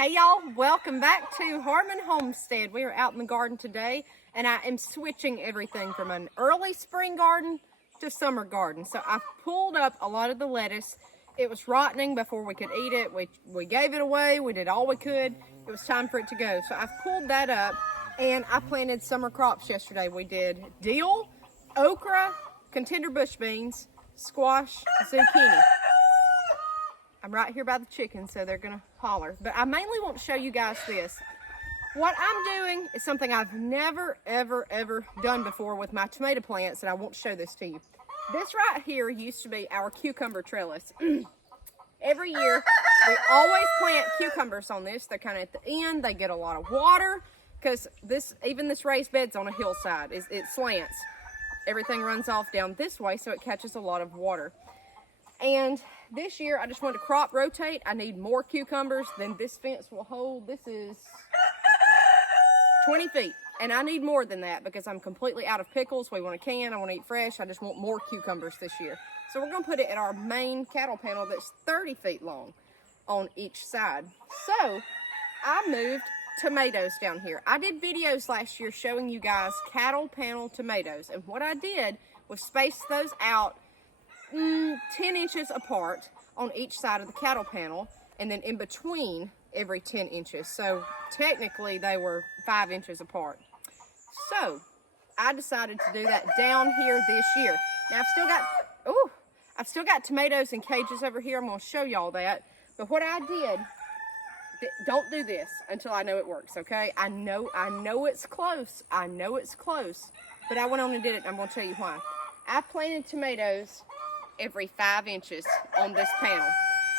Hey y'all, welcome back to Homestead. We are out in the garden today and I am switching everything from an early spring garden to summer garden. So I pulled up a lot of the lettuce. It was rotting before we could eat it. We gave it away. We did all we could. It was time for it to go. So I've pulled that up and I planted summer crops yesterday. We did dill, okra, contender bush beans, squash, zucchini. I'm right here by the chickens, so they're gonna holler. But I mainly want to show you guys this. What I'm doing is something I've never, ever done before with my tomato plants, and I want to show this to you. This right here used to be our cucumber trellis. Every year, we always plant cucumbers on this. They're kind of at the end. They get a lot of water, because even this raised bed's on a hillside. It slants. Everything runs off down this way, so it catches a lot of water. And this year, I just wanted to crop rotate. I need more cucumbers than this fence will hold. This is 20 feet. And I need more than that because I'm completely out of pickles. We want a can. I want to eat fresh. I just want more cucumbers this year. So we're going to put it at our main cattle panel that's 30 feet long on each side. So I moved tomatoes down here. I did videos last year showing you guys cattle panel tomatoes. And what I did was space those out 10 inches apart on each side of the cattle panel, and then in between every 10 inches. So technically they were 5 inches apart. So I decided to do that down here this year. Now I've still got tomatoes in cages over here. I'm going to show y'all that. But what I did, don't do this until I know it works, okay? I know it's close. I know it's close. But I went on and did it. I'm going to tell you why. I planted tomatoes every 5 inches on this panel.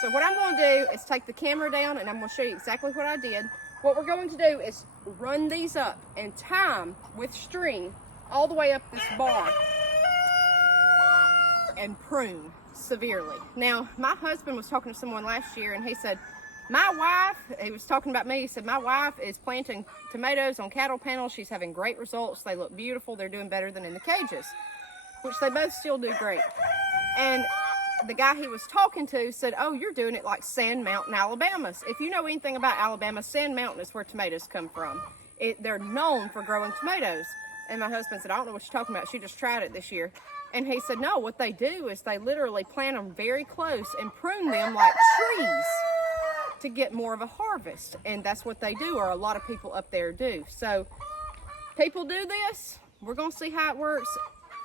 So what I'm going to do is take the camera down and I'm going to show you exactly what I did. What we're going to do is run these up and tie them with string all the way up this bar and prune severely. Now, my husband was talking to someone last year and he said, he was talking about me, he said, my wife is planting tomatoes on cattle panels. She's having great results. They look beautiful. They're doing better than in the cages, which they both still do great. And the guy he was talking to said, oh, you're doing it like Sand Mountain, Alabama. If you know anything about Alabama, Sand Mountain is where tomatoes come from. They're known for growing tomatoes. And my husband said, I don't know what you're talking about. She just tried it this year. And he said, no, what they do is they literally plant them very close and prune them like trees to get more of a harvest. And that's what they do, or a lot of people up there do. So people do this. We're going to see how it works.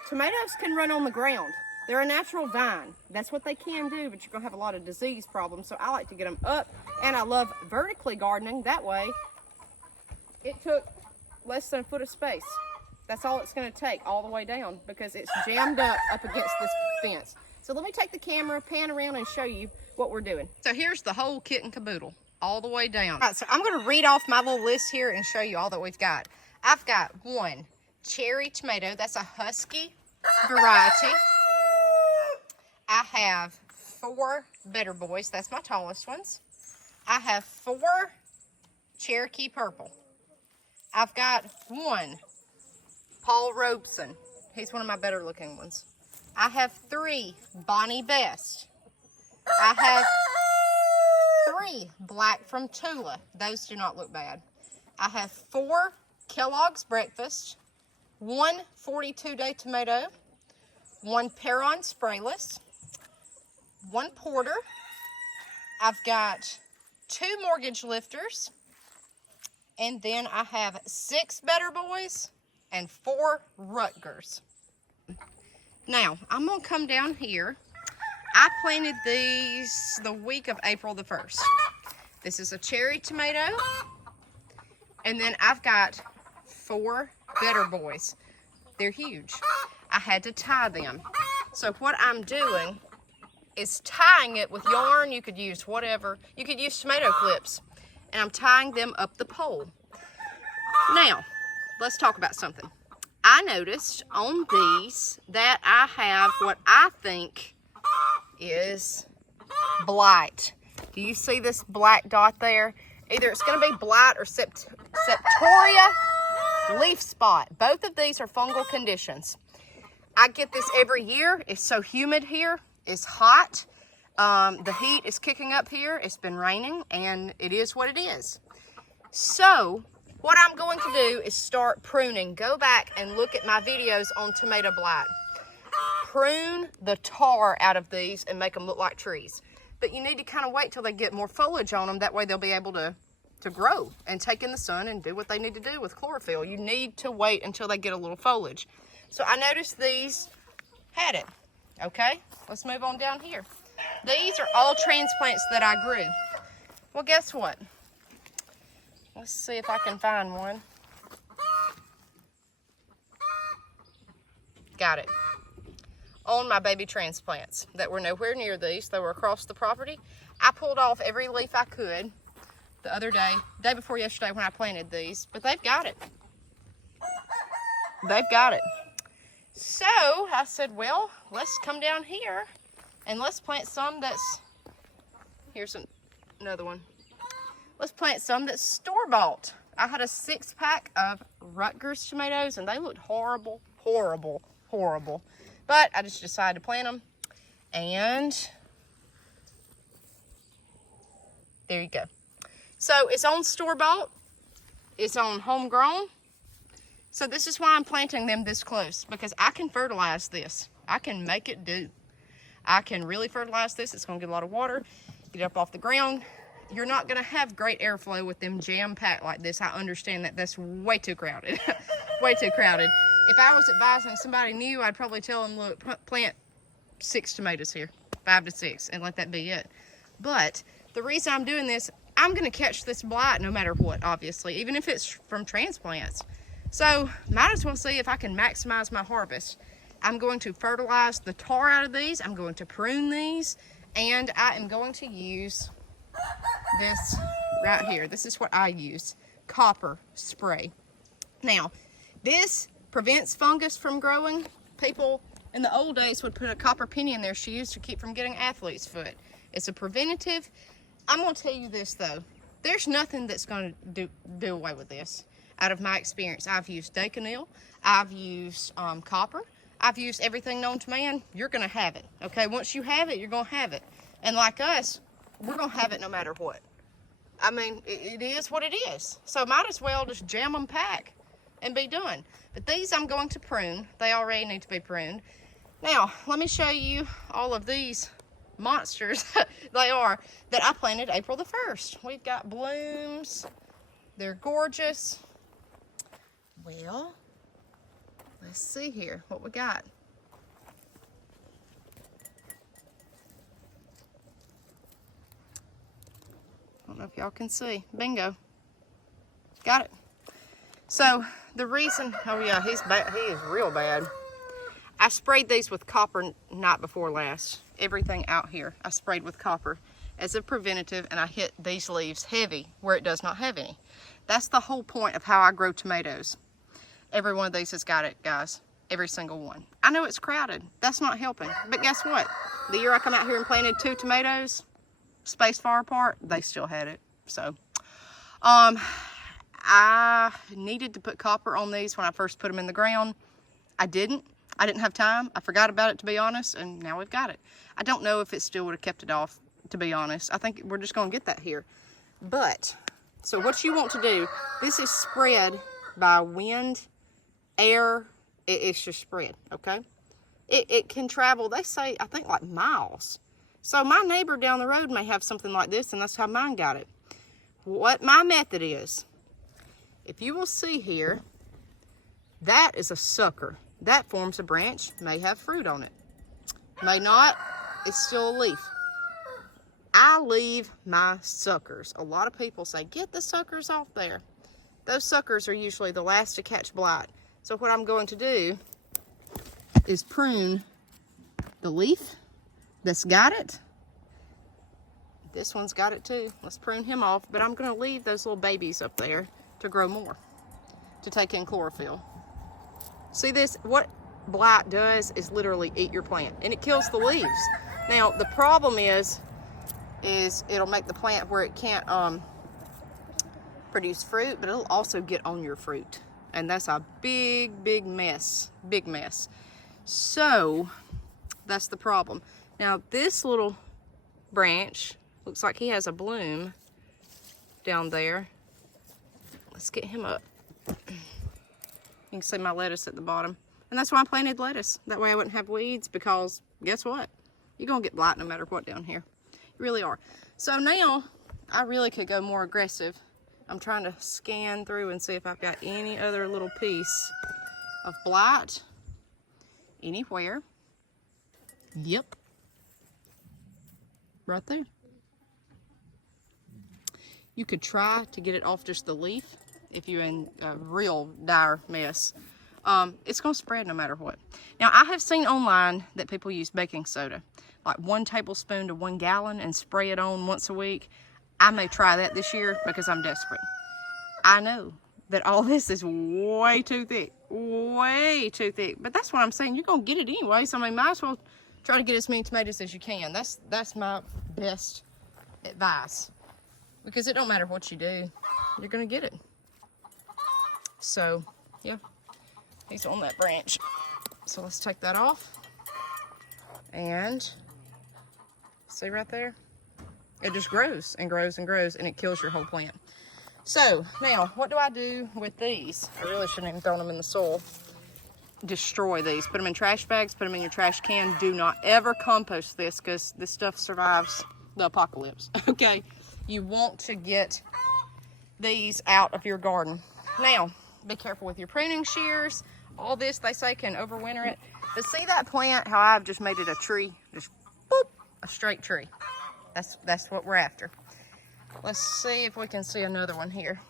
Tomatoes can run on the ground. They're a natural vine. That's what they can do, but you're going to have a lot of disease problems. So I like to get them up, and I love vertically gardening. That way, it took less than a foot of space. That's all it's going to take all the way down because it's jammed up against this fence. So let me take the camera, pan around, and show you what we're doing. So here's the whole kit and caboodle all the way down. All right, so I'm going to read off my little list here and show you all that we've got. I've got one cherry tomato. That's a husky variety. I have 4 Better Boys. That's my tallest ones. I have 4 Cherokee Purple. I've got 1 Paul Robeson. He's one of my better looking ones. I have 3 Bonnie Best. I have 3 Black from Tula. Those do not look bad. I have 4 Kellogg's Breakfast, 1 42-day tomato, 1 Perron Sprayless, 1 Porter. I've got 2 Mortgage Lifters, and then I have 6 Better Boys and 4 Rutgers. Now, I'm going to come down here. I planted these the week of April the 1st. This is a cherry tomato, and then I've got 4 Better Boys. They're huge. I had to tie them. So what I'm doing is tying it with yarn. You could use whatever. You could use tomato clips. And I'm tying them up the pole. Now, let's talk about something. I noticed on these that I have what I think is blight. Do you see this black dot there? Either it's going to be blight or septoria leaf spot. Both of these are fungal conditions. I get this every year. It's so humid here. It's hot. The heat is kicking up here. It's been raining, and it is what it is. So what I'm going to do is start pruning. Go back and look at my videos on tomato blight. Prune the tar out of these and make them look like trees. But you need to kind of wait till they get more foliage on them. That way they'll be able to grow and take in the sun and do what they need to do with chlorophyll. You need to wait until they get a little foliage. So I noticed these had it. Okay, let's move on down here. These are all transplants that I grew. Well, guess what? Let's see if I can find one. Got it. On my baby transplants that were nowhere near these. They were across the property. I pulled off every leaf I could the other day, day before yesterday when I planted these, but they've got it. They've got it. So I said, well, let's come down here and let's plant some that's, here's another one. Let's plant some that's store-bought. I had a 6-pack of Rutgers tomatoes and they looked horrible, horrible, horrible. But I just decided to plant them, and there you go. So it's on store-bought, it's on homegrown. So this is why I'm planting them this close, because I can fertilize this. I can make it do. I can really fertilize this. It's gonna get a lot of water, get up off the ground. You're not gonna have great airflow with them jam-packed like this. I understand that that's way too crowded, way too crowded. If I was advising somebody new, I'd probably tell them, look, plant 6 tomatoes here, 5 to 6, and let that be it. But the reason I'm doing this, I'm going to catch this blight no matter what, obviously, even if it's from transplants. So might as well see if I can maximize my harvest. I'm going to fertilize the tar out of these. I'm going to prune these, and I am going to use this right here. This is what I use, copper spray. Now, this prevents fungus from growing. People in the old days would put a copper penny in their shoes to keep from getting athlete's foot. It's a preventative. I'm going to tell you this though. There's nothing that's going to do away with this. Out of my experience, I've used Daconil, I've used copper, I've used everything known to man. You're going to have it. Okay, once you have it, you're going to have it. And like us, we're going to have it no matter what. I mean, it is what it is. So might as well just jam them pack and be done. But these I'm going to prune. They already need to be pruned. Now, let me show you all of these monsters they are that I planted April the 1st. We've got blooms. They're gorgeous. Well, let's see here what we got. I don't know if y'all can see. Bingo. Got it. So the reason, oh yeah, he's bad. He is real bad. I sprayed these with copper night before last. Everything out here I sprayed with copper as a preventative, and I hit these leaves heavy where it does not have any. That's the whole point of how I grow tomatoes. Every one of these has got it, guys. Every single one. I know it's crowded. That's not helping. But guess what? The year I come out here and planted 2 tomatoes, spaced far apart, they still had it. So, I needed to put copper on these when I first put them in the ground. I didn't have time. I forgot about it, to be honest, and now we've got it. I don't know if it still would have kept it off, to be honest. I think we're just going to get that here. But, so what you want to do, this is spread by wind, air, it's just spread, okay? It can travel, they say, I think like miles. So my neighbor down the road may have something like this, and that's how mine got it. What my method is, if you will see here, that is a sucker. That forms a branch, may have fruit on it. May not, it's still a leaf. I leave my suckers. A lot of people say, get the suckers off there. Those suckers are usually the last to catch blight. So what I'm going to do is prune the leaf that's got it. This one's got it too. Let's prune him off, but I'm going to leave those little babies up there to grow more, to take in chlorophyll. See this? What blight does is literally eat your plant, and it kills the leaves. Now, the problem is it'll make the plant where it can't produce fruit, but it'll also get on your fruit. And that's a big mess, big mess. So, that's the problem. Now, this little branch. Looks like he has a bloom down there. Let's get him up. You can see my lettuce at the bottom. And that's why I planted lettuce. That way I wouldn't have weeds, because guess what? You're gonna get blight no matter what down here. You really are. So now I really could go more aggressive. I'm trying to scan through and see if I've got any other little piece of blight anywhere. Yep. Right there. You could try to get it off just the leaf if you're in a real dire mess. It's going to spread no matter what. Now, I have seen online that people use baking soda, like 1 tablespoon to 1 gallon, and spray it on once a week. I may try that this year because I'm desperate. I know that all this is way too thick, but that's what I'm saying. You're going to get it anyway, so I mean, might as well try to get as many tomatoes as you can. That's my best advice, because it don't matter what you do, you're going to get it. So, yeah, he's on that branch. So let's take that off. And see right there? It just grows and grows and grows, and it kills your whole plant. So now, what do I do with these? I really shouldn't even throw them in the soil. Destroy these. Put them in trash bags, put them in your trash can. Do not ever compost this, because this stuff survives the apocalypse. Okay? You want to get these out of your garden. Now, be careful with your pruning shears. All this, they say, can overwinter it. But see that plant, how I've just made it a tree? Just boop, a straight tree. That's what we're after. Let's see if we can see another one here.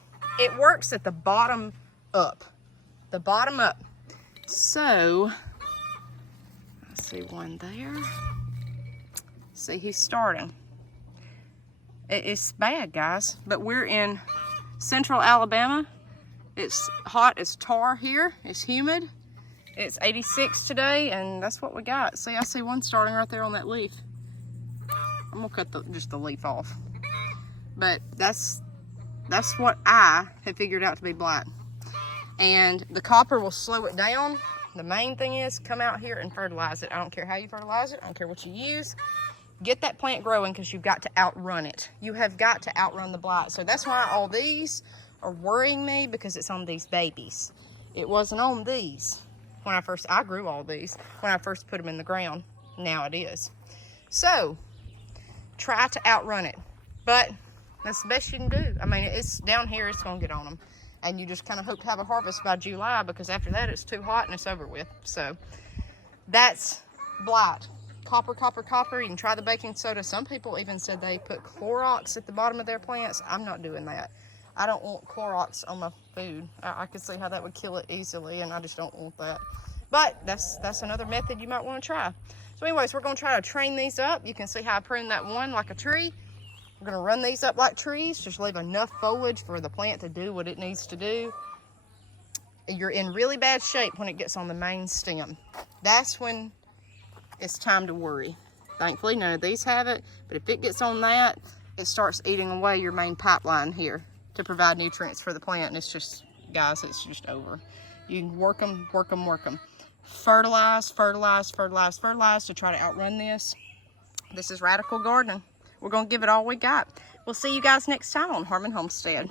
It works at the bottom up. The bottom up. So, I see one there. See, he's starting. It's bad, guys, but we're in central Alabama. It's hot as tar here. It's humid. It's 86 today, and that's what we got. See, I see one starting right there on that leaf. I'm gonna cut just the leaf off. But that's what I have figured out to be blight. And the copper will slow it down. The main thing is, come out here and fertilize it. I don't care how you fertilize it. I don't care what you use. Get that plant growing, because you've got to outrun it. You have got to outrun the blight. So that's why all these are worrying me, because it's on these babies. It wasn't on these when I grew all these when I first put them in the ground. Now it is. So try to outrun it, but that's the best you can do. I mean, it's down here, it's gonna get on them, and you just kind of hope to have a harvest by July, because after that it's too hot and it's over with. So that's blight. Copper, copper, copper. You can try the baking soda. Some people even said they put Clorox at the bottom of their plants. I'm not doing that. I don't want Clorox on my food. I can see how that would kill it easily, and I just don't want that. But that's another method you might want to try. So anyways, we're going to try to train these up. You can see how I pruned that one like a tree. We're going to run these up like trees. Just leave enough foliage for the plant to do what it needs to do. You're in really bad shape when it gets on the main stem. That's when it's time to worry. Thankfully, none of these have it. But if it gets on that, it starts eating away your main pipeline here to provide nutrients for the plant. And it's just, guys, it's just over. You can work them, work them, work them. Fertilize, fertilize, fertilize, fertilize to try to outrun this. This is radical gardening. We're going to give it all we got. We'll see you guys next time on Harmon Homestead.